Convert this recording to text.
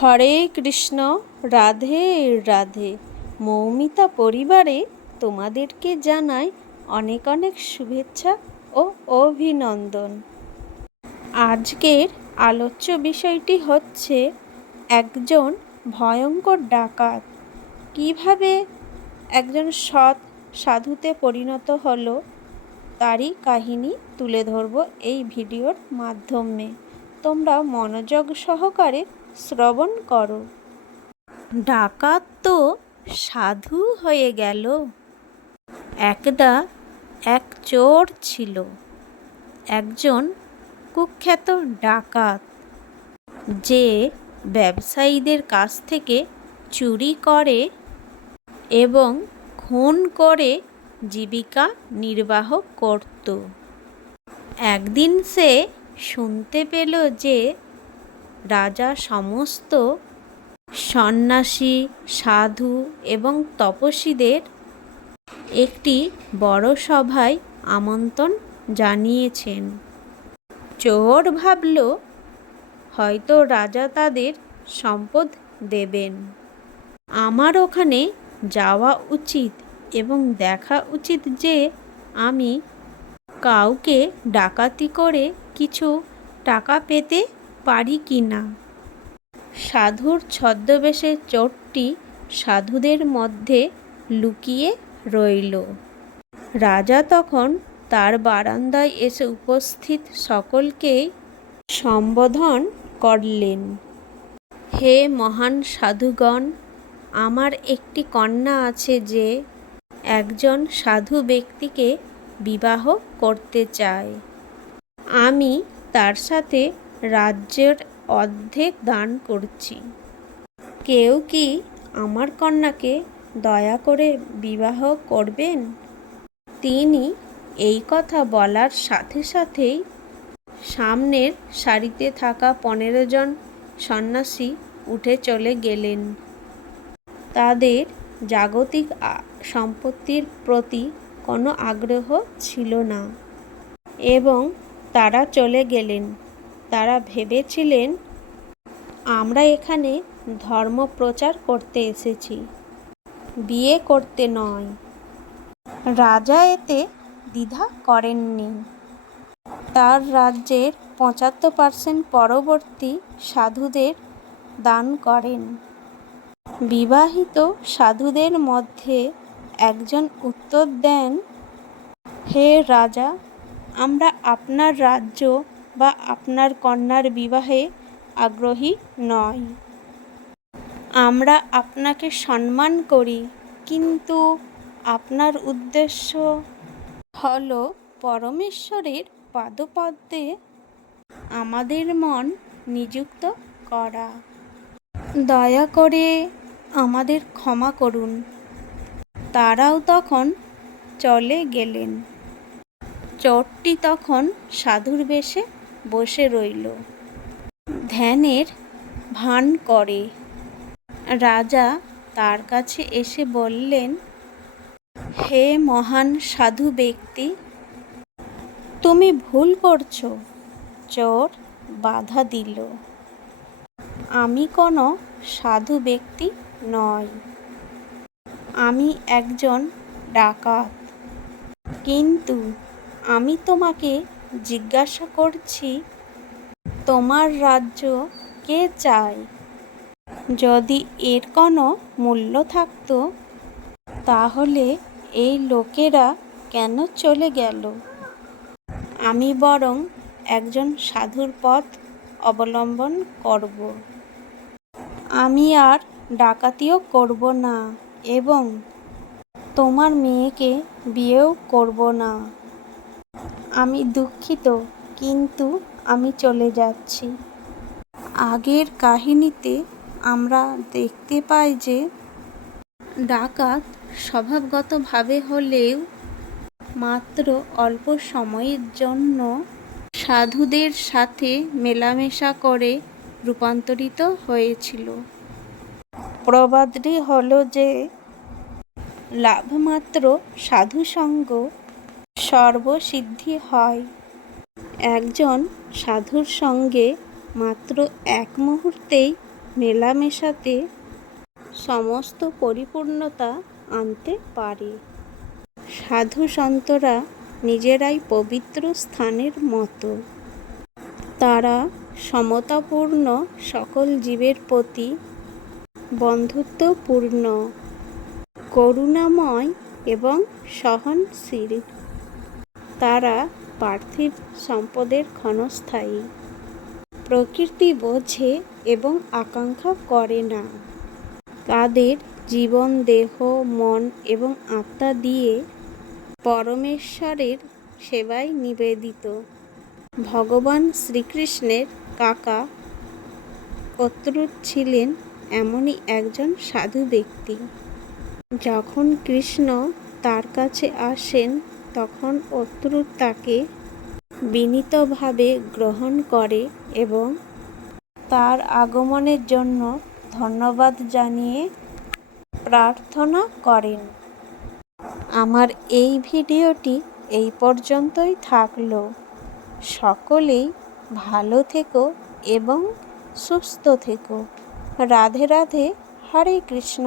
হরে কৃষ্ণ, রাধে রাধে। মৌমিতা পরিবারে তোমাদেরকে জানাই অনেক অনেক শুভেচ্ছা ও অভিনন্দন। আজকের আলোচ্য বিষয়টি হচ্ছে একজন ভয়ঙ্কর ডাকাত। কীভাবে একজন সৎ সাধুতে পরিণত হলো, তারই কাহিনী তুলে ধরব এই ভিডিওর মাধ্যমে। তোমরা মনোযোগ সহকারে শ্রবণ করো। ডাকাত তো সাধু হয়ে গেল। একদা এক চোর ছিল। একজন কুখ্যাত ডাকাত। যে ব্যবসায়ীদের কাছ থেকে চুরি করে এবং খুন করে জীবিকা নির্বাহ করত। একদিন সে শুনতে পেল যে রাজা সমস্ত সন্ন্যাসী, সাধু এবং তপস্বীদের একটি বড় সভায় আমন্ত্রণ জানিয়েছেন। চোর ভাবল, হয়তো রাজা তাদের সম্পদ দেবেন। আমার ওখানে যাওয়া উচিত এবং দেখা উচিত যে আমি কাউকে ডাকাতি করে কিছু টাকা পেতে পারি কি না? সাধুর ছদ্মবেশে চোরটি সাধুদের মধ্যে লুকিয়ে রইল। রাজা তখন তার বারান্দায় এসে উপস্থিত সকলকেই সম্বোধন করলেন, হে মহান সাধুগণ, আমার একটি কন্যা আছে যে একজন সাধু ব্যক্তিকে বিবাহ করতে চায়। আমি তার সাথে রাজ্যের অর্ধেক দান করছি। কেউ কি আমার কন্যাকে দয়া করে বিবাহ করবেন? তিনি এই কথা বলার সাথে সাথেই সামনের সারিতে থাকা পনেরো জন সন্ন্যাসী উঠে চলে গেলেন। তাদের জাগতিক সম্পত্তির প্রতি কোনো আগ্রহ ছিল না এবং তারা চলে গেলেন। তারা ভেবেছিলেন, আমরা এখানে ধর্ম প্রচার করতে এসেছি। বিয়ে করতে নয়। রাজা এতে দ্বিধা করেননি। তার রাজ্যের পঁচাত্তর পার্সেন্ট পরবর্তী সাধুদের দান করেন। বিবাহিত সাধুদের মধ্যে একজন উত্তর দেন, হে রাজা, আমরা আপনার রাজ্য বা আপনার কন্যার বিবাহে আগ্রহী নয়। আমরা আপনাকে সম্মান করি, কিন্তু আপনার উদ্দেশ্য হল পরমেশ্বরের পাদপদ্মে আমাদের মন নিযুক্ত করা। দয়া করে আমাদের ক্ষমা করুন। তারাও তখন চলে গেলেন। চোরটি তখন সাধুর বেশে বসে রইল। ধ্যানের ভান করে। রাজা তার কাছে এসে বললেন, হে মহান সাধু ব্যক্তি, তুমি ভুল করছ, চোর বাধা দিল। আমি কোনো সাধু ব্যক্তি নয় আমি একজন ডাকাত। কিন্তু আমি তোমাকে জিজ্ঞাসা করছি, তোমার রাজ্য কে চায়? যদি এর কোনো মূল্য থাকতো, তাহলে এই লোকেরা কেন চলে গেল? আমি বরং একজন সাধুর পথ অবলম্বন করব। আমি আর ডাকাতিও করব না এবং তোমার মেয়েকে বিয়েও করব না। আমি দুঃখিত, কিন্তু আমি চলে যাচ্ছি। আগের কাহিনীতে আমরা দেখতে পাই যে ডাকাত স্বভাবগতভাবে হলেও মাত্র অল্প সময়ের জন্য সাধুদের সাথে মেলামেশা করে রূপান্তরিত হয়েছিল। প্রবাদটি হলো যে লাভমাত্র সাধুসঙ্গ সর্বসিদ্ধি হয়। একজন সাধুর সঙ্গে মাত্র এক মুহূর্তেই মেলামেশাতে সমস্ত পরিপূর্ণতা আনতে পারে। সাধু সন্তরা নিজেরাই পবিত্র স্থানের মতো। তারা সমতাপূর্ণ সকল জীবের প্রতি বন্ধুত্বপূর্ণ, করুণাময় এবং সহনশীল। তারা পার্থিব সম্পদের ক্ষণস্থায়ী। প্রকৃতি বোঝে এবং আকাঙ্ক্ষা করে না। তাদের জীবন, দেহ, মন এবং আত্মা দিয়ে পরমেশ্বরের সেবায় নিবেদিত। ভগবান শ্রীকৃষ্ণের কাকা অত্রুত ছিলেন এমনই একজন সাধু ব্যক্তি। যখন কৃষ্ণ তার কাছে আসেন তখন অত্রু তাকে বিনীতভাবে গ্রহণ করে এবং তার আগমনের জন্য ধন্যবাদ জানিয়ে প্রার্থনা করেন। আমার এই ভিডিওটি এই পর্যন্তই থাকল। সকলেই ভালো থেকো এবং সুস্থ থেকো। রাধে রাধে, হরে কৃষ্ণ।